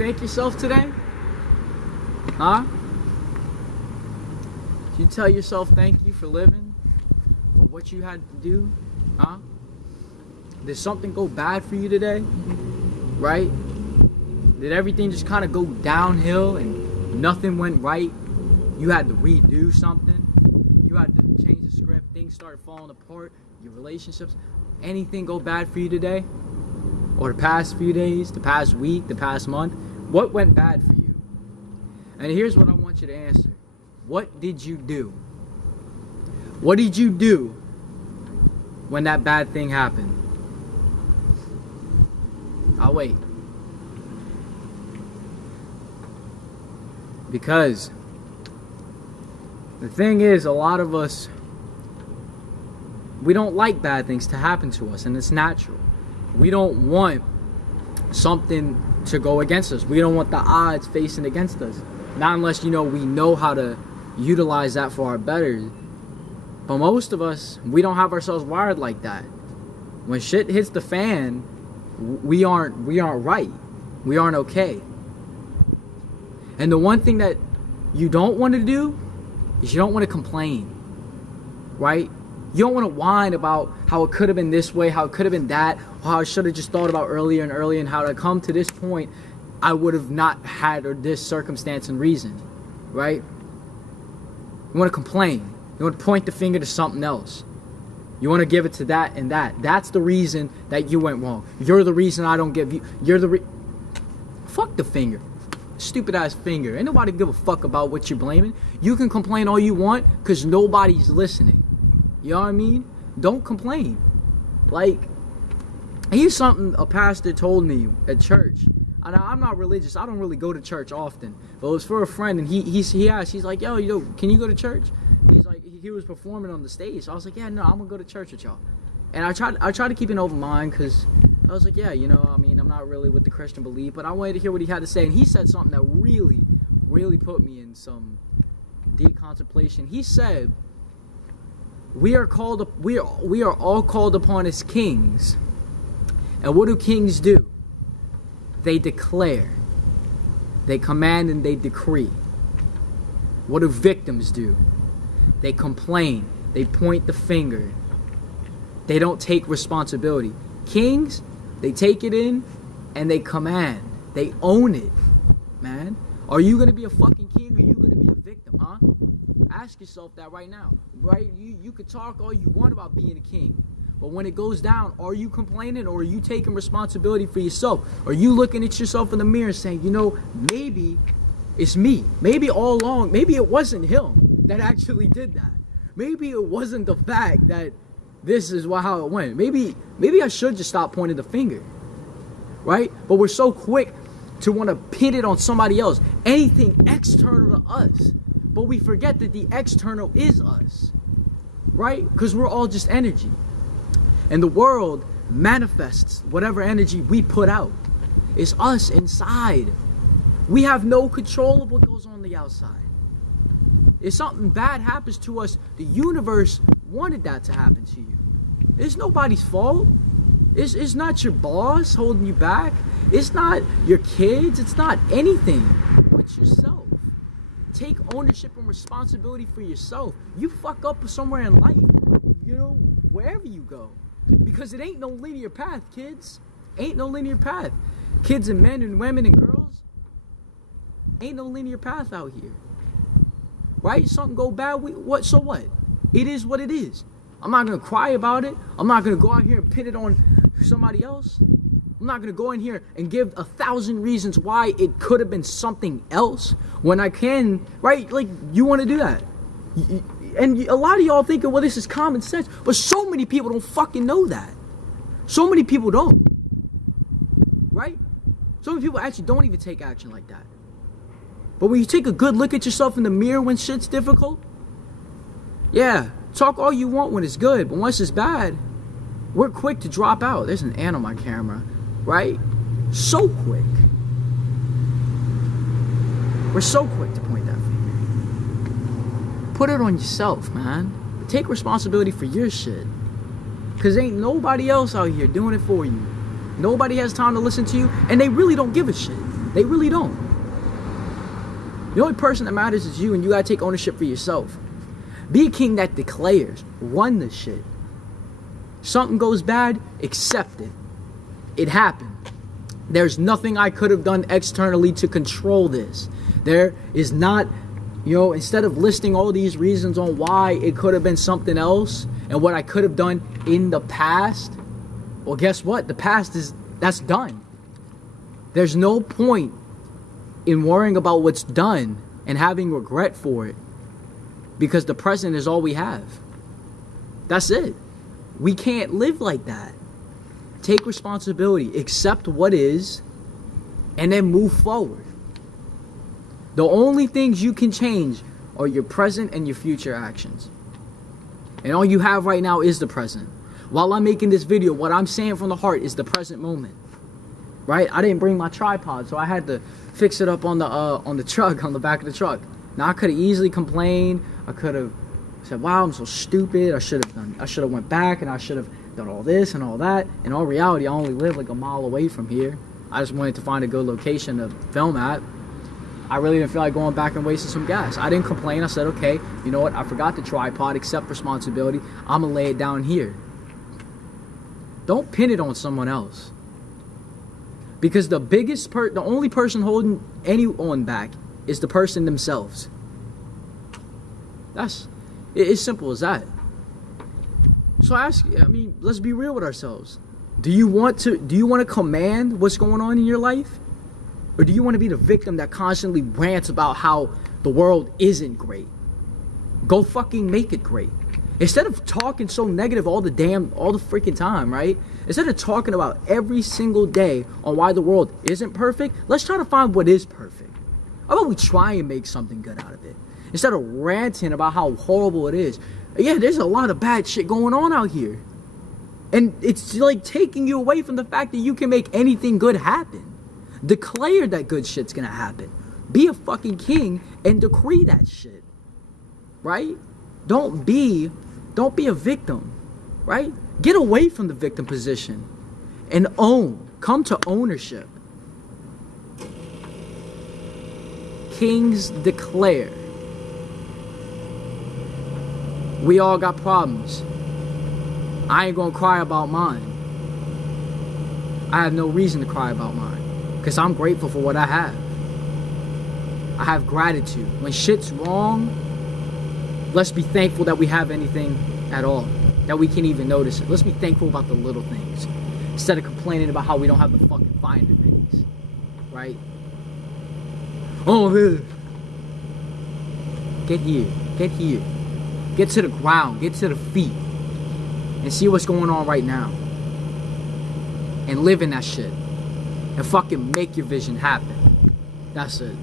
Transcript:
thank yourself today? Huh? Did you tell yourself thank you for living? For what you had to do? Huh? Did something go bad for you today? Right? Did everything just kind of go downhill and nothing went right? You had to redo something? You had to change the script? Things started falling apart? Your relationships? Anything go bad for you today? Or the past few days? The past week? The past month? What went bad for you? And here's what I want you to answer. What did you do? What did you do when that bad thing happened? I'll wait. Because the thing is, a lot of us, we don't like bad things to happen to us, and it's natural. We don't want something to go against us. We don't want the odds facing against us. Not unless, we know how to utilize that for our better. But most of us, we don't have ourselves wired like that. When shit hits the fan, we aren't right. We aren't okay. And the one thing that you don't want to do is you don't want to complain. Right? You don't want to whine about how it could have been this way, how it could have been that, how I should have just thought about earlier, and how to come to this point, I would have not had this circumstance and reason. Right? You want to complain. You want to point the finger to something else. You want to give it to that and that. That's the reason that you went wrong. You're the reason I don't give you. Fuck the finger. Stupid ass finger. Ain't nobody give a fuck about what you're blaming. You can complain all you want because nobody's listening. You know what I mean? Don't complain. Like, here's something a pastor told me at church. And I'm not religious. I don't really go to church often. But it was for a friend, and he asked, he's like, yo, can you go to church? He's like, he was performing on the stage. So I was like, yeah, no, I'm gonna go to church with y'all. And I tried to keep an open mind because I was like, yeah, I'm not really with the Christian belief, but I wanted to hear what he had to say. And he said something that really, really put me in some deep contemplation. He said, we are all called upon as kings. And what do kings do? They declare, they command, and they decree. What do victims do? They complain, they point the finger. They don't take responsibility. Kings, they take it in and they command. They own it, man. Are you going to be a fucking king or are you going to be a victim, huh? Ask yourself that right now, right? You could talk all you want about being a king. But when it goes down, are you complaining or are you taking responsibility for yourself? Are you looking at yourself in the mirror and saying, maybe it's me. Maybe all along, maybe it wasn't him that actually did that. Maybe it wasn't the fact that this is how it went. Maybe I should just stop pointing the finger, right? But we're so quick to want to pin it on somebody else, anything external to us. But we forget that the external is us, right? Because we're all just energy. And the world manifests whatever energy we put out. It's us inside. We have no control of what goes on the outside. If something bad happens to us, the universe wanted that to happen to you. It's nobody's fault. It's not your boss holding you back. It's not your kids. It's not anything but yourself. Take ownership and responsibility for yourself. You fuck up somewhere in life, wherever you go. Because it ain't no linear path, kids. Ain't no linear path. Kids and men and women and girls. Ain't no linear path out here. Right? Something go bad, so what? It is what it is. I'm not going to cry about it. I'm not going to go out here and pin it on somebody else. I'm not going to go in here and give 1,000 reasons why it could have been something else when I can, right? Like, you want to do that. And a lot of y'all thinking, well, this is common sense. But so many people don't fucking know that. So many people don't. Right? So many people actually don't even take action like that. But when you take a good look at yourself in the mirror when shit's difficult, yeah, talk all you want when it's good. But once it's bad, we're quick to drop out. There's an ant on my camera. Right? So quick. We're so quick to point that finger. Put it on yourself, man. Take responsibility for your shit. Because ain't nobody else out here doing it for you. Nobody has time to listen to you, and they really don't give a shit. They really don't. The only person that matters is you, and you gotta take ownership for yourself. Be a king that declares. Run the shit. Something goes bad, accept it. It happened. There's nothing I could have done externally to control this. There is not, instead of listing all these reasons on why it could have been something else and what I could have done in the past, well, guess what? The past that's done. There's no point in worrying about what's done and having regret for it, because the present is all we have. That's it. We can't live like that. Take responsibility, accept what is, and then move forward. The only things you can change are your present and your future actions. And all you have right now is the present. While I'm making this video, what I'm saying from the heart is the present moment. Right? I didn't bring my tripod, so I had to fix it up on the truck, on the back of the truck. Now I could have easily complained. I could have said, "Wow, I'm so stupid. I should have went back, and I should have done all this and all that." In all reality, I only live like a mile away from here. I just wanted to find a good location to film at. I really didn't feel like going back and wasting some gas. I didn't complain. I said, okay, you know what? I forgot the tripod. Accept responsibility. I'm going to lay it down here. Don't pin it on someone else. Because the only person holding anyone back is the person themselves. It's as simple as that. So let's be real with ourselves. Do you want to command what's going on in your life? Or do you want to be the victim that constantly rants about how the world isn't great? Go fucking make it great. Instead of talking so negative all the freaking time, right? Instead of talking about every single day on why the world isn't perfect, let's try to find what is perfect. How about we try and make something good out of it? Instead of ranting about how horrible it is. Yeah, there's a lot of bad shit going on out here. And it's like taking you away from the fact that you can make anything good happen. Declare that good shit's gonna happen. Be a fucking king and decree that shit. Right? Don't be a victim. Right? Get away from the victim position and own. Come to ownership. Kings declare. We all got problems. I ain't gonna cry about mine. I have no reason to cry about mine. Because I'm grateful for what I have. I have gratitude. When shit's wrong, let's be thankful that we have anything at all. That we can even notice it. Let's be thankful about the little things. Instead of complaining about how we don't have the fucking finer things. Right? Oh, man. Get here. Get here. Get to the ground. Get to the feet. And see what's going on right now. And live in that shit. And fucking make your vision happen. That's it.